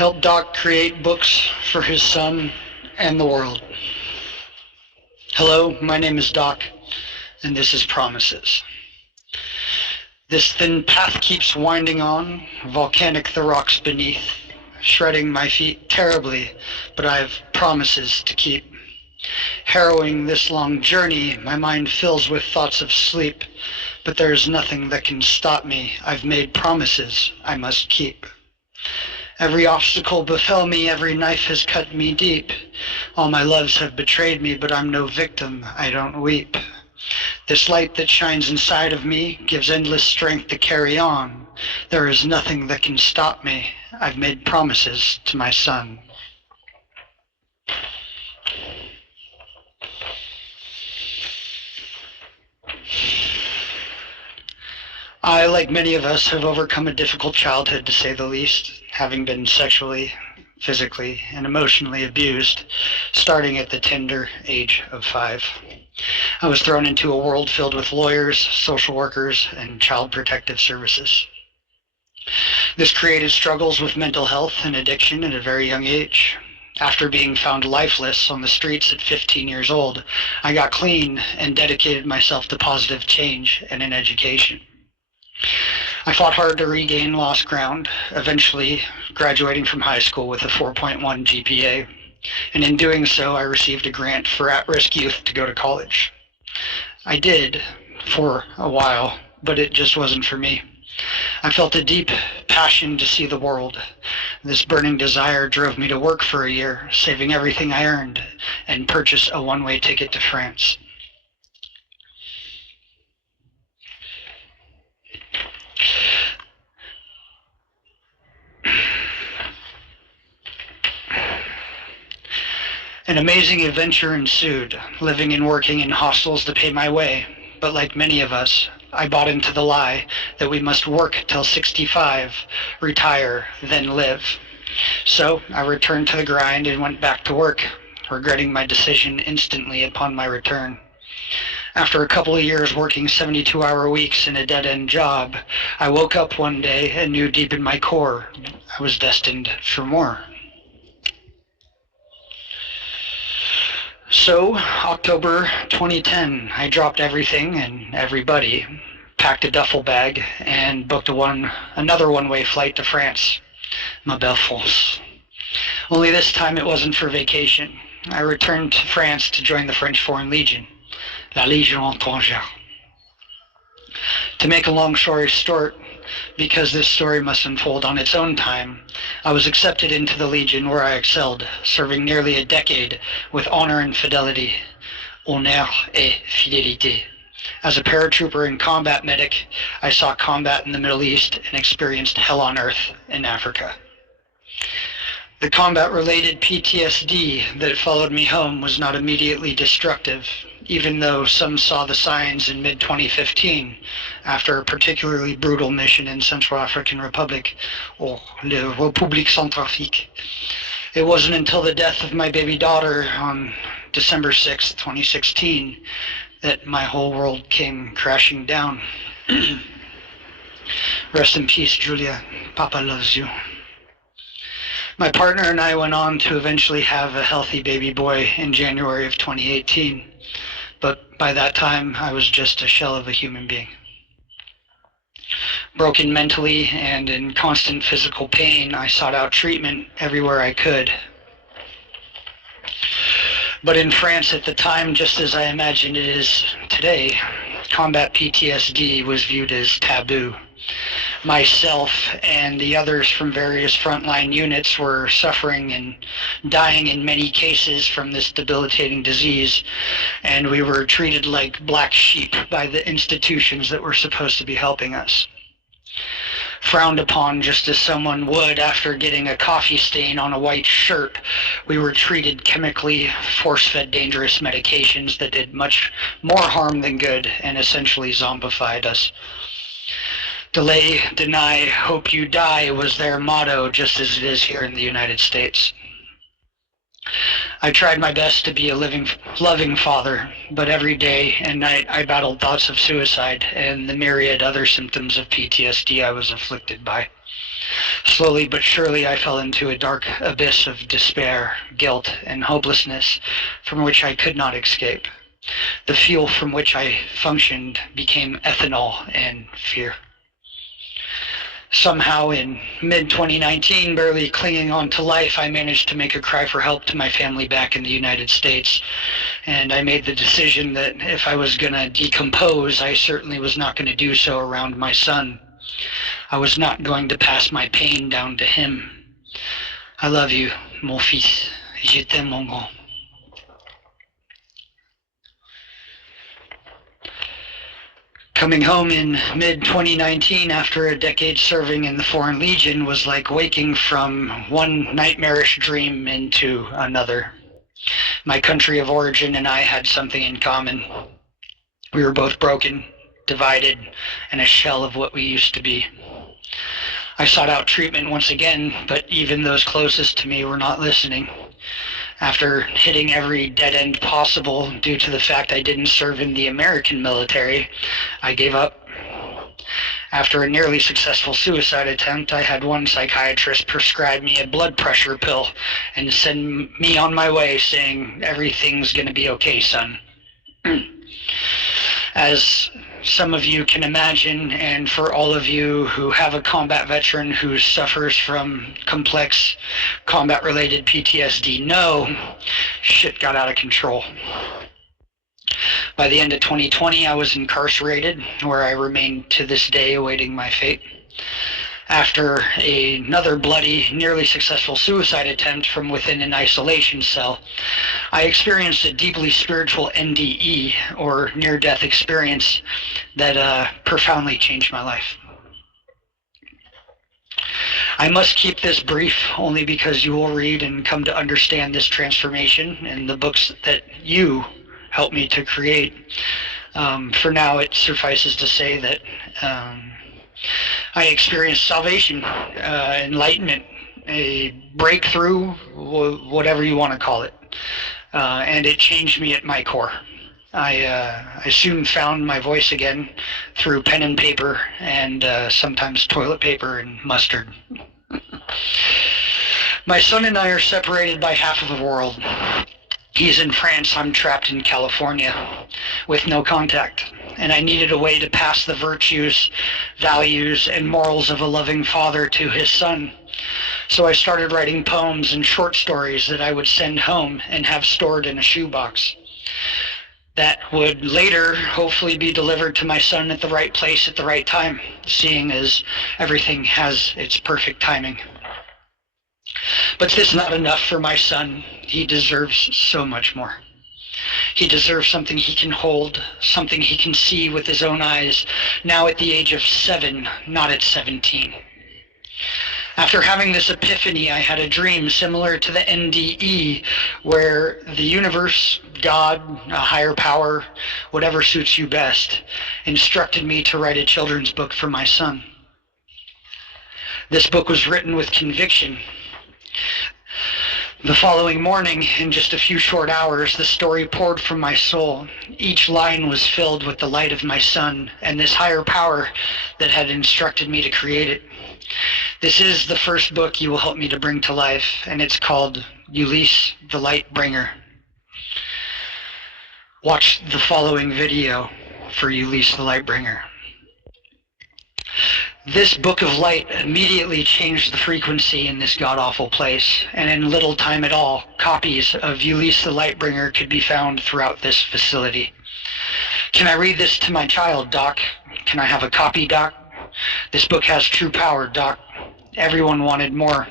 helped Doc create books for his son and the world. Hello, my name is Doc, and this is Promises. This thin path keeps winding on, volcanic the rocks beneath, shredding my feet terribly, but I have promises to keep. Harrowing this long journey, my mind fills with thoughts of sleep, but there is nothing that can stop me. I've made promises I must keep. Every obstacle befell me, every knife has cut me deep. All my loves have betrayed me, but I'm no victim, I don't weep. This light that shines inside of me gives endless strength to carry on. There is nothing that can stop me. I've made promises to my son. I, like many of us, have overcome a difficult childhood, to say the least, having been sexually, physically, and emotionally abused, starting at the tender age of 5. I was thrown into a world filled with lawyers, social workers, and child protective services. This created struggles with mental health and addiction at a very young age. After being found lifeless on the streets at 15 years old, I got clean and dedicated myself to positive change and an education. I fought hard to regain lost ground, eventually graduating from high school with a 4.1 GPA. And in doing so, I received a grant for at-risk youth to go to college. I did for a while, but it just wasn't for me. I felt a deep passion to see the world. This burning desire drove me to work for a year, saving everything I earned, and purchase a one-way ticket to France. An amazing adventure ensued, living and working in hostels to pay my way. But like many of us, I bought into the lie that we must work till 65, retire, then live. So I returned to the grind and went back to work, regretting my decision instantly upon my return. After a couple of years working 72-hour weeks in a dead-end job, I woke up one day and knew deep in my core I was destined for more. So, October 2010, I dropped everything and everybody, packed a duffel bag, and booked another one-way flight to France, ma belle France. Only this time it wasn't for vacation. I returned to France to join the French Foreign Legion, la Légion étrangère. To make a long story short, because this story must unfold on its own time, I was accepted into the Legion where I excelled, serving nearly a decade with honor and fidelity. Honneur et fidélité. As a paratrooper and combat medic, I saw combat in the Middle East and experienced hell on earth in Africa. The combat-related PTSD that followed me home was not immediately destructive, even though some saw the signs in mid-2015 after a particularly brutal mission in Central African Republic, or la République Centrafrique. It wasn't until the death of my baby daughter on December 6, 2016, that my whole world came crashing down. Rest in peace, Julia. Papa loves you. My partner and I went on to eventually have a healthy baby boy in January of 2018. But by that time, I was just a shell of a human being. Broken mentally and in constant physical pain, I sought out treatment everywhere I could. But in France at the time, just as I imagine it is today, combat PTSD was viewed as taboo. Myself and the others from various frontline units were suffering and dying in many cases from this debilitating disease, and we were treated like black sheep by the institutions that were supposed to be helping us. Frowned upon just as someone would after getting a coffee stain on a white shirt, we were treated chemically, force-fed dangerous medications that did much more harm than good and essentially zombified us. Delay, deny, hope you die was their motto, just as it is here in the United States. I tried my best to be a loving father, but every day and night I battled thoughts of suicide and the myriad other symptoms of PTSD I was afflicted by. Slowly but surely I fell into a dark abyss of despair, guilt, and hopelessness from which I could not escape. The fuel from which I functioned became ethanol and fear. Somehow in mid-2019, barely clinging on to life, I managed to make a cry for help to my family back in the United States. And I made the decision that if I was going to decompose, I certainly was not going to do so around my son. I was not going to pass my pain down to him. I love you, mon fils. Je t'aime, mon grand. Coming home in mid-2019 after a decade serving in the Foreign Legion was like waking from one nightmarish dream into another. My country of origin and I had something in common. We were both broken, divided, and a shell of what we used to be. I sought out treatment once again, but even those closest to me were not listening. After hitting every dead end possible due to the fact I didn't serve in the American military, I gave up. After a nearly successful suicide attempt, I had one psychiatrist prescribe me a blood pressure pill and send me on my way saying, "Everything's going to be okay, son." As some of you can imagine, and for all of you who have a combat veteran who suffers from complex combat-related PTSD know, shit got out of control. By the end of 2020, I was incarcerated, where I remain to this day awaiting my fate. After another bloody, nearly successful suicide attempt from within an isolation cell, I experienced a deeply spiritual NDE, or near-death experience, that profoundly changed my life. I must keep this brief only because you will read and come to understand this transformation in the books that you helped me to create. For now, it suffices to say that I experienced salvation, enlightenment, a breakthrough, whatever you want to call it, and it changed me at my core. I soon found my voice again through pen and paper and sometimes toilet paper and mustard. My son and I are separated by half of the world. He's in France, I'm trapped in California with no contact, and I needed a way to pass the virtues, values, and morals of a loving father to his son. So I started writing poems and short stories that I would send home and have stored in a shoebox that would later hopefully be delivered to my son at the right place at the right time, seeing as everything has its perfect timing. But this is not enough for my son. He deserves so much more. He deserves something he can hold, something he can see with his own eyes, now at the age of 7, not at 17. After having this epiphany, I had a dream similar to the NDE, where the universe, God, a higher power, whatever suits you best, instructed me to write a children's book for my son. This book was written with conviction. The following morning, in just a few short hours, the story poured from my soul. Each line was filled with the light of my son and this higher power that had instructed me to create it. This is the first book you will help me to bring to life, and it's called Ulysse the Light Bringer. Watch the following video for Ulysse the Light Bringer. This book of light immediately changed the frequency in this god-awful place, and in little time at all, copies of Ulysse the Lightbringer could be found throughout this facility. Can I read this to my child, Doc? Can I have a copy, Doc? This book has true power, Doc. Everyone wanted more,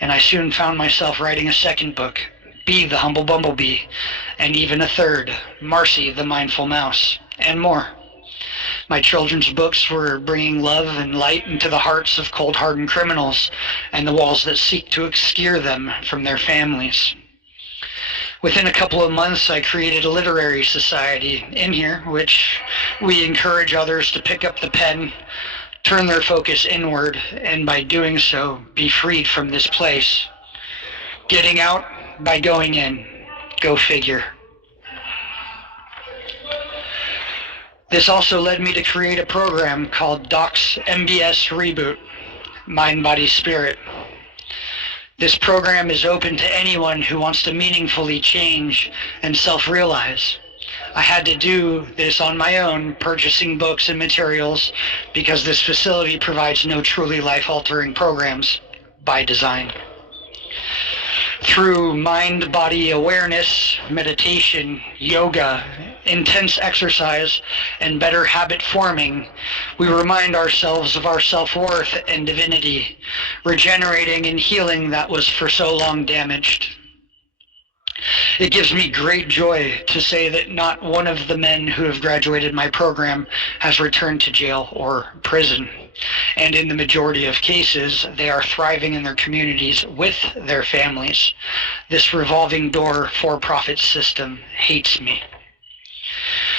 and I soon found myself writing a second book, Bee the Humble Bumblebee, and even a third, Marcy the Mindful Mouse, and more. My children's books were bringing love and light into the hearts of cold-hardened criminals and the walls that seek to obscure them from their families. Within a couple of months, I created a literary society in here, which we encourage others to pick up the pen, turn their focus inward, and by doing so, be freed from this place. Getting out by going in. Go figure. This also led me to create a program called Doc's MBS Reboot. mind, body, spirit. This program is open to anyone who wants to meaningfully change and self-realize. I had to do this on my own, purchasing books and materials, because this facility provides no truly life-altering programs by design. Through mind-body awareness, meditation, yoga, intense exercise, and better habit forming, we remind ourselves of our self-worth and divinity, regenerating and healing that was for so long damaged. It gives me great joy to say that not one of the men who have graduated my program has returned to jail or prison. And in the majority of cases, they are thriving in their communities with their families. This revolving door for-profit system hates me.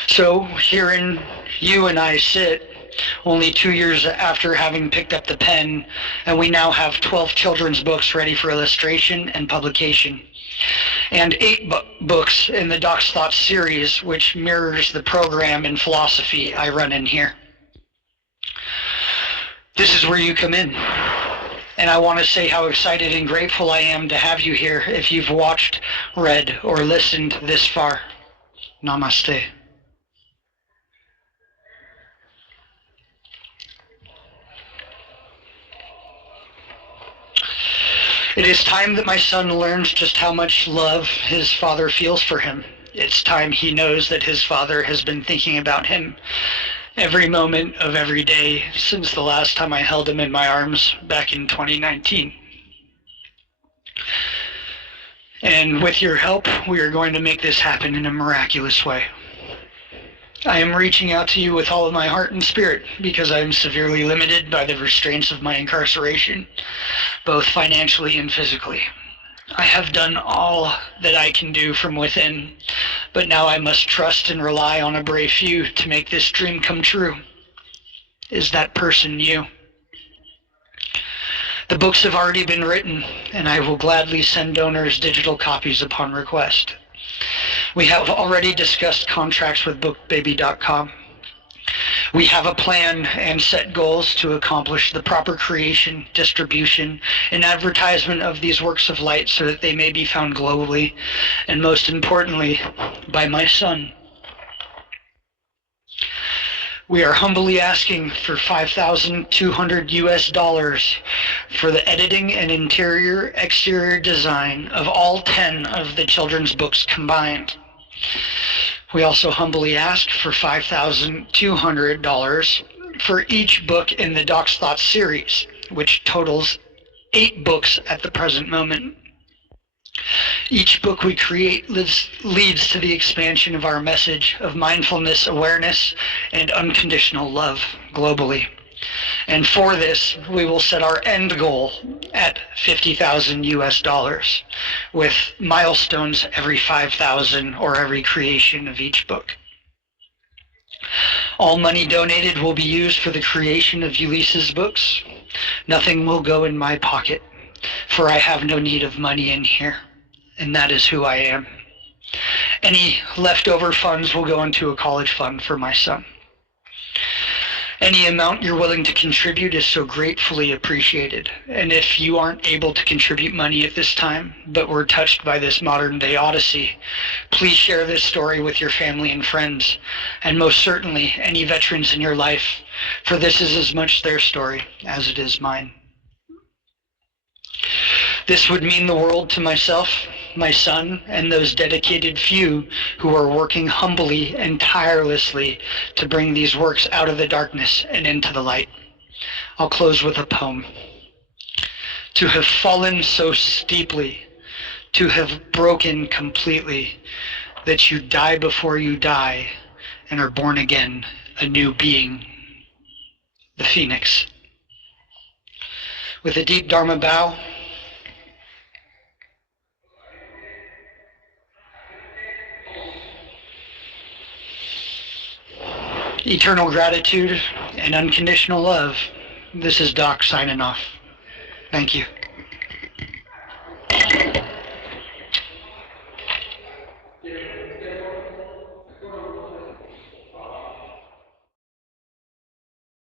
So herein you and I sit, only 2 years after having picked up the pen, and we now have 12 children's books ready for illustration and publication, and 8 books in the Doc's Thoughts series, which mirrors the program and philosophy I run in here. This is where you come in, and I want to say how excited and grateful I am to have you here if you've watched, read, or listened this far. Namaste. It is time that my son learns just how much love his father feels for him. It's time he knows that his father has been thinking about him every moment of every day since the last time I held him in my arms back in 2019. And with your help, we are going to make this happen in a miraculous way. I am reaching out to you with all of my heart and spirit because I am severely limited by the restraints of my incarceration, both financially and physically. I have done all that I can do from within, but now I must trust and rely on a brave few to make this dream come true. Is that person you? The books have already been written, and I will gladly send donors digital copies upon request. We have already discussed contracts with bookbaby.com. We have a plan and set goals to accomplish the proper creation, distribution, and advertisement of these works of light so that they may be found globally, and most importantly, by my son. We are humbly asking for $5,200 US for the editing and exterior design of all 10 of the children's books combined. We also humbly ask for $5,200 for each book in the Doc's Thoughts series, which totals 8 books at the present moment. Each book we create leads to the expansion of our message of mindfulness, awareness, and unconditional love globally. And for this, we will set our end goal at $50,000 US, with milestones every 5,000 or every creation of each book. All money donated will be used for the creation of Ulysses' books. Nothing will go in my pocket, for I have no need of money in here, and that is who I am. Any leftover funds will go into a college fund for my son. Any amount you're willing to contribute is so gratefully appreciated. And if you aren't able to contribute money at this time, but were touched by this modern day odyssey, please share this story with your family and friends, and most certainly any veterans in your life, for this is as much their story as it is mine. This would mean the world to myself, my son, and those dedicated few who are working humbly and tirelessly to bring these works out of the darkness and into the light. I'll close with a poem. To have fallen so steeply, to have broken completely, that you die before you die and are born again, a new being, the Phoenix. With a deep Dharma bow, eternal gratitude and unconditional love. This is Doc signing off. Thank you.